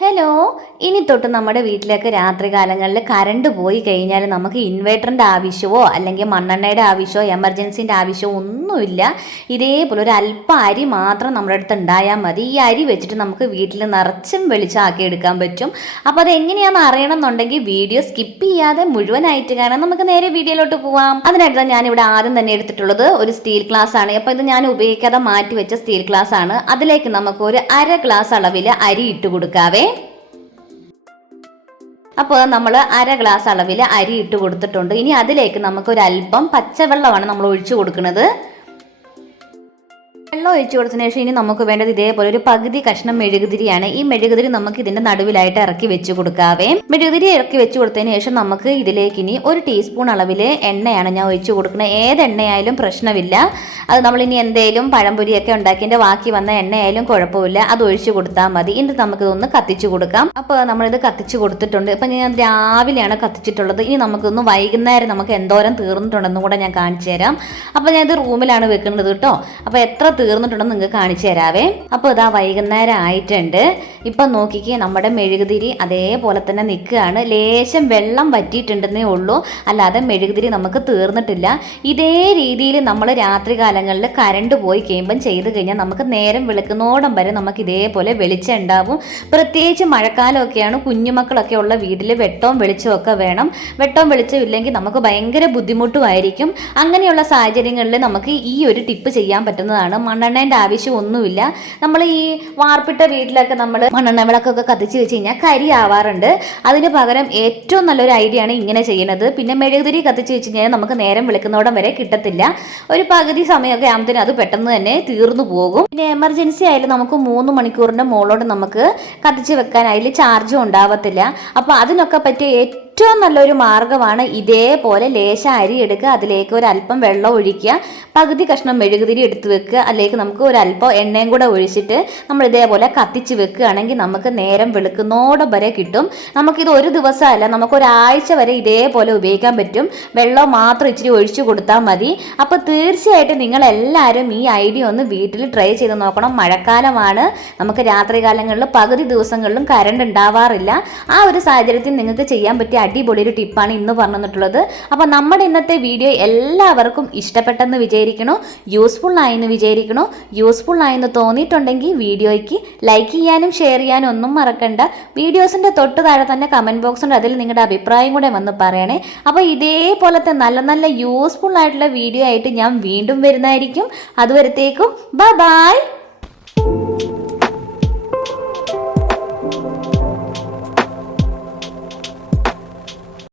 Hello ഇനി തൊട്ട് നമ്മുടെ വീട്ടിലേക്ക് രാത്രികാലങ്ങളിൽ കറണ്ട് പോയി കഴിഞ്ഞാൽ നമുക്ക് ഇൻവേർട്ടറിന്റെ ആവശ്യമോ അല്ലെങ്കിൽ മണ്ണെണ്ണയുടെ ആവശ്യമോ എമർജൻസിന്റെ ആവശ്യമോ ഒന്നുമില്ല. ഇതേപോലെ ഒരു അല്പ അരി മാത്രം നമ്മുടെ അടുത്ത് ഉണ്ടായാൽ മതി. ഈ അരി വെച്ചിട്ട് നമുക്ക് വീട്ടിൽ നിറച്ചും വെളിച്ചമാക്കി എടുക്കാൻ പറ്റും. അപ്പോൾ അത് എങ്ങനെയാണെന്ന് അറിയണം എന്നുണ്ടെങ്കിൽ വീഡിയോ സ്കിപ്പ് ചെയ്യാതെ മുഴുവനായിട്ട് കാരണം നമുക്ക് നേരെ വീഡിയോയിലോട്ട് പോവാം. അതിനായിട്ട് ഇവിടെ ആദ്യം തന്നെ എടുത്തിട്ടുള്ളത് ഒരു സ്റ്റീൽ ഗ്ലാസ് ആണ്. അപ്പോൾ ഇത് ഞാൻ ഉപയോഗിക്കാതെ മാറ്റി വെച്ച സ്റ്റീൽ ഗ്ലാസ് ആണ്. അതിലേക്ക് നമുക്ക് ഒരു അര ഗ്ലാസ് അളവിൽ അരി ഇട്ട് കൊടുക്കാവേ. അപ്പോൾ നമ്മൾ അര ഗ്ലാസ് അളവിൽ അരി ഇട്ട് കൊടുത്തിട്ടുണ്ട്. ഇനി അതിലേക്ക് നമുക്ക് ഒരു അല്പം പച്ചവെള്ളമാണ് നമ്മൾ ഒഴിച്ചു കൊടുക്കുന്നത്. വെള്ളം ഒഴിച്ചു കൊടുത്തതിന് ശേഷം ഇനി നമുക്ക് വേണ്ടത് ഇതേപോലെ ഒരു പകുതി കഷ്ണം മെഴുകുതിരിയാണ്. ഈ മെഴുകുതിരി നമുക്ക് ഇതിന്റെ നടുവിലായിട്ട് ഇറക്കി വെച്ച് കൊടുക്കാവേ. മെഴുകുതിരി ഇറക്കി വെച്ച് കൊടുത്തതിന് ശേഷം നമുക്ക് ഇതിലേക്ക് ഇനി ഒരു ടീസ്പൂൺ അളവിൽ എണ്ണയാണ് ഞാൻ ഒഴിച്ചു കൊടുക്കുന്നത്. ഏത് എണ്ണയായാലും പ്രശ്നമില്ല. അത് നമ്മൾ ഇനി എന്തേലും പഴംപൊരിയൊക്കെ ഉണ്ടാക്കിയതിന്റെ ബാക്കി വന്ന എണ്ണയായാലും കുഴപ്പമില്ല. അത് ഒഴിച്ചു കൊടുത്താൽ മതി. ഇനി നമുക്കിതൊന്ന് കത്തിച്ചു കൊടുക്കാം. അപ്പോൾ നമ്മളിത് കത്തിച്ചു കൊടുത്തിട്ടുണ്ട്. ഇപ്പം ഞാൻ രാവിലെയാണ് കത്തിച്ചിട്ടുള്ളത്. ഇനി നമുക്കൊന്ന് വൈകുന്നേരം നമുക്ക് എന്തോരം തീർന്നിട്ടുണ്ടെന്നും കൂടെ ഞാൻ കാണിച്ചു തരാം. ഞാൻ ഇത് റൂമിലാണ് വെക്കുന്നത് കേട്ടോ. അപ്പോൾ എത്ര തീർന്നിട്ടുണ്ടെന്ന് നിങ്ങൾക്ക് കാണിച്ചു തരാവേ. അപ്പോൾ ഇതാ വൈകുന്നേരം ആയിട്ടുണ്ട് ഇപ്പം നോക്കിക്കേ നമ്മുടെ മെഴുകുതിരി അതേപോലെ തന്നെ നിൽക്കുകയാണ്. ലേശം വെള്ളം വറ്റിയിട്ടുണ്ടെന്നേ ഉള്ളൂ. അല്ലാതെ മെഴുകുതിരി നമുക്ക് തീർന്നിട്ടില്ല. ഇതേ രീതിയിൽ നമ്മൾ രാത്രി കാലങ്ങളിൽ കരണ്ട് പോയി കഴിയുമ്പം ചെയ്ത് കഴിഞ്ഞാൽ നമുക്ക് നേരം വിളിക്കുന്നോടം വരെ നമുക്ക് ഇതേപോലെ വെളിച്ചം ഉണ്ടാവും. പ്രത്യേകിച്ച് മഴക്കാലമൊക്കെയാണ് കുഞ്ഞുമക്കളൊക്കെ ഉള്ള വീട്ടിൽ വെട്ടവും വെളിച്ചവും ഒക്കെ വേണം. വെട്ടവും വെളിച്ചം ഇല്ലെങ്കിൽ നമുക്ക് ഭയങ്കര ബുദ്ധിമുട്ടുമായിരിക്കും. അങ്ങനെയുള്ള സാഹചര്യങ്ങളിൽ നമുക്ക് ഈ ഒരു ടിപ്പ് ചെയ്യാൻ പറ്റുന്നതാണ്. മണ്ണെണ്ണേന്റെ ആവശ്യം ഒന്നുമില്ല നമ്മൾ ഈ വാർപ്പിട്ട വീട്ടിലൊക്കെ നമ്മൾ മണ്ണെണ്ണ വിളക്കൊക്കെ കത്തിച്ച് വെച്ച് കഴിഞ്ഞാൽ കരി ആവാറുണ്ട്. അതിന് പകരം ഏറ്റവും നല്ലൊരു ഐഡിയ ആണ് ഇങ്ങനെ ചെയ്യുന്നത്. പിന്നെ മെഴുകുതിരി കത്തിച്ച് വെച്ച് കഴിഞ്ഞാൽ നമുക്ക് നേരം വിളിക്കുന്നോടം വരെ കിട്ടത്തില്ല. ഒരു പകുതി സമയമൊക്കെ ആകുമ്പോഴത്തേനും അത് പെട്ടെന്ന് തന്നെ തീർന്നു പോകും. പിന്നെ എമർജൻസി ആയാലും നമുക്ക് മൂന്ന് മണിക്കൂറിന്റെ മുകളോട് നമുക്ക് കത്തിച്ച് വെക്കാൻ അതിൽ ചാർജും ഉണ്ടാവത്തില്ല. അപ്പോൾ അതിനൊക്കെ പറ്റിയ ഏറ്റവും നല്ലൊരു മാർഗമാണ് ഇതേപോലെ ലേശ അരി എടുക്കുക അതിലേക്ക് ഒരു അല്പം വെള്ളം ഒഴിക്കുക പകുതി കഷ്ണം മെഴുകുതിരി എടുത്ത് വെക്കുക അതിലേക്ക് നമുക്ക് ഒരു അല്പം എണ്ണയും കൂടെ ഒഴിച്ചിട്ട് നമ്മൾ ഇതേപോലെ കത്തിച്ച് വെക്കുകയാണെങ്കിൽ നമുക്ക് നേരം വെളുക്കുന്നോടെ വരെ കിട്ടും. നമുക്കിത് ഒരു ദിവസമല്ല നമുക്ക് ഒരാഴ്ച വരെ ഇതേപോലെ ഉപയോഗിക്കാൻ പറ്റും. വെള്ളം മാത്രം ഇച്ചിരി ഒഴിച്ചു കൊടുത്താൽ മതി. അപ്പോൾ തീർച്ചയായിട്ടും നിങ്ങൾ എല്ലാവരും ഈ ഐഡിയ ഒന്ന് വീട്ടിൽ ട്രൈ ചെയ്ത് നോക്കണം. മഴക്കാലമാണ്. നമുക്ക് രാത്രി കാലങ്ങളിൽ പകുതി ദിവസങ്ങളിലും കറണ്ട് ഉണ്ടാവാറില്ല. ആ ഒരു സാഹചര്യത്തിൽ നിങ്ങൾക്ക് ചെയ്യാൻ പറ്റിയ അടിപൊളി ഒരു ടിപ്പാണ് ഇന്ന് പറഞ്ഞു തന്നിട്ടുള്ളത് അപ്പോൾ നമ്മുടെ ഇന്നത്തെ വീഡിയോ എല്ലാവർക്കും ഇഷ്ടപ്പെട്ടെന്ന് വിചാരിക്കണോ യൂസ്ഫുൾ ആയെന്ന് വിചാരിക്കണോ. യൂസ്ഫുൾ ആയെന്ന് തോന്നിയിട്ടുണ്ടെങ്കിൽ വീഡിയോയ്ക്ക് ലൈക്ക് ചെയ്യാനും ഷെയർ ചെയ്യാനും ഒന്നും മറക്കണ്ട. വീഡിയോസിന്റെ തൊട്ട് താഴെ തന്നെ കമന്റ് ബോക്സ് ഉണ്ട് അതിൽ നിങ്ങളുടെ അഭിപ്രായം കൂടെ വന്ന് പറയണേ. അപ്പോൾ ഇതേപോലത്തെ നല്ല നല്ല യൂസ്ഫുൾ ആയിട്ടുള്ള വീഡിയോ ആയിട്ട് ഞാൻ വീണ്ടും വരുന്നതായിരിക്കും. അതുവരത്തേക്കും ബൈ ബൈ